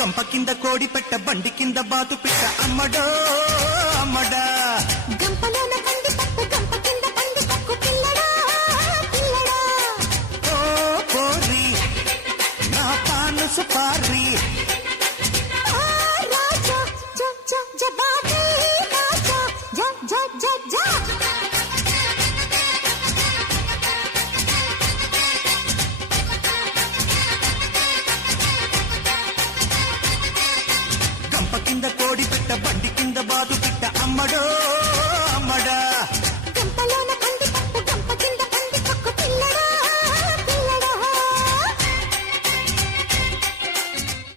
గంప కింద కోడి పెట్ట బండి కింద బాతు పిట్ట అమ్మడో అమ్మడా గంపలోన బండి పట్టు గంప కింద బండి పక్కు పిల్లడా పిల్లడా ఓ పోరి నా పాను సుపారి ఆ రాజా జ జ జబాబీ రాజా జ జ జ జ గంప కింద కోడి పెట్ట బండి కింద బాతు పిట్ట అమ్మడో అమ్మడా